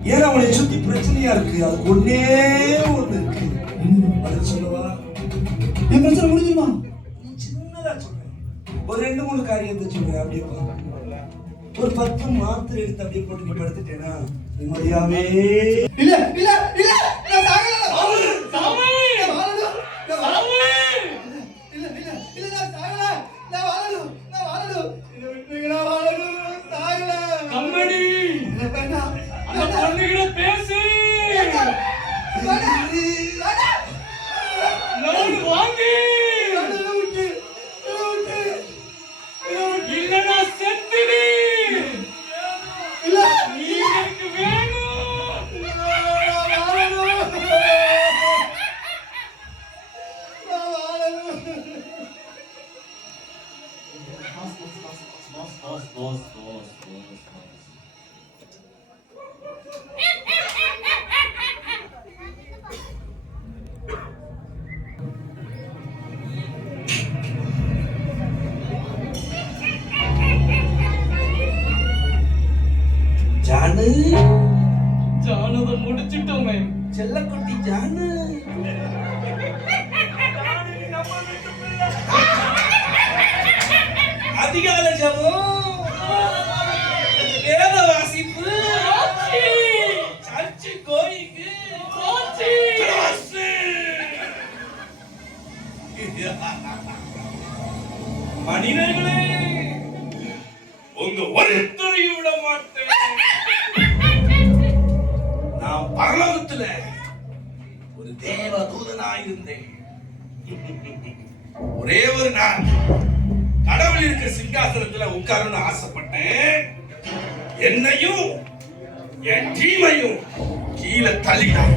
ஏன்னா அவனை சுத்தி பிரச்சனையா இருக்கு. அது ஒண்ணே ஒண்ணு இருக்கு. பதில் சொல்லவா? என் பிரச்சனை முடிஞ்சுமா? சின்னதா சொல்றேன். ஒரு 2-3 காரியத்தை சொல்றேன். அப்படியே ஒரு 10 மாத்திரை எடுத்து அப்படியே போட்டு நீ படுத்துட்டேனா நிம்மதியாவே. இல்ல இல்ல இல்ல நான் சாகல. சாமி நான் வாழணும். நான் வாழணும். இல்ல இல்ல இல்ல நான் சாகல. நான் வாழணும். நான் வாழணும். இத விட்டுங்க. நான் வாழணும். சாகல. கம்பெனி வேண்டாம். அந்த பொண்ணுகிட்ட பேசி லோன் வாங்கி இல்லனா செத்துடி. நீ எனக்கு வேணும். ஜானு ஜானுவை முடிச்சிட்டோமே. செல்லக்குட்டி ஜானு. அதிகால ஜபம், வேத வாசிப்பு, சர்ச்சு கோயிலுக்கு மனிதர்களே உங்க ஒருத்தரையும் விட மாட்டேன். நான் பரலோகத்துல ஒரு தேவ தூதனாயிருந்தேன். ஒரே ஒரு நாள் கடவுள் இருக்க சிங்காசனத்துல உட்காரணும்னு ஆசைப்பட்டேன். என்னையும் என் டீமையும் கீழே தள்ளிட்டான்.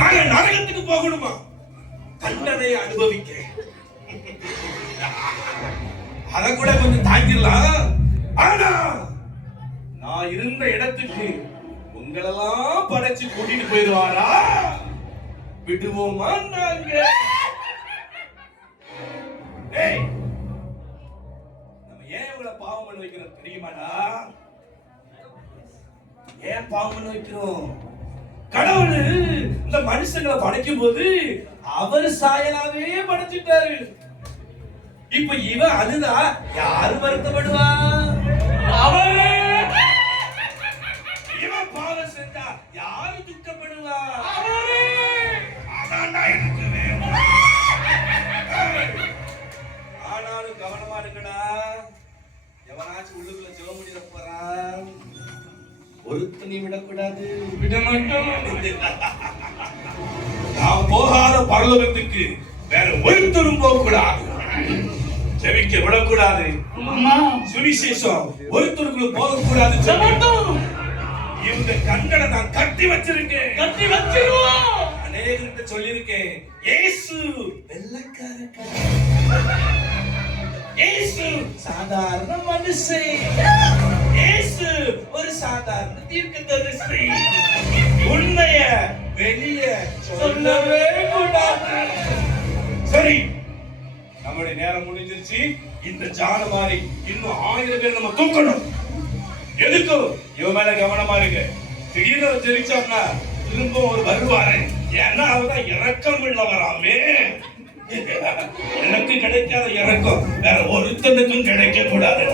நாங்க நரகத்துக்கு போகணுமா? தண்டனை அனுபவிக்க அத கூட கொஞ்சம் தாங்கிடலாம். ஆனா நான் இருந்த இடத்துக்கு உங்களெல்லாம் படைச்சு கூட்டிட்டு போயிடுவாரா? விடுவோமா நாங்க? நம்ம ஏன் இவ்வளவு பாவம் பண்ண வைக்கிறோம் தெரியுமாடா? ஏன் பாவம் பண்ண வைக்கிறோம்? கடவுள் இந்த மனுஷங்களை படைக்கும் போது அவர் சாயலாவே படைச்சிட்டாரு. இப்ப இவன் அழுதா யாரு வருத்தப்படுவா? அவரே. இவன் பாவம் செஞ்சா யாரு துக்கப்படுவா? அவரே. அதான்டா எனக்கு வேணும். ஆனாலும் கவனமா இருக்கடா. எவனாச்சும் உள்ளுக்குள்ள ஜெபம் பண்ணிட போறான். ஒருத்தனை விடக்கூடாது. விட மாட்டோம். நாம் போகாத பரலோகத்துக்கு வேற ஒருத்தரும் போக கூடாது. ஜெபிக்க விடக்கூடாது. சுவிசேஷம் ஒருத்தருக்குள்ள போக கூடாது. இந்த கண்களை நான் கட்டி வச்சிருக்கேன். கட்டி வச்சிருவோம். அநேகர்கிட்ட சொல்லியிருக்கேன். இயேசு வெள்ளக்காரன், இயேசு சாதாரண மனுஷன், இயேசு ஒரு சாதாரண தீர்க்கதரிசி. உண்மைய வெளிய சொல்லவே கூடாது. சரி, நம்மளுடைய நேரம் முடிஞ்சிருச்சு. இந்த ஜானமாரி இன்னும் 1000 பேர் நம்ம தூக்கணும். எதுக்கும் இவன் மேல கவனமா இருக்கு. திடீர்னு தெரிச்சோம்னா திரும்ப ஒரு வருவாரு. ஏன்னா அவதான் இறக்கம் உள்ளவராமே. எனக்கு கிடைக்காத இறக்கம் வேற ஒருத்தனுக்கும் கிடைக்க கூடாது.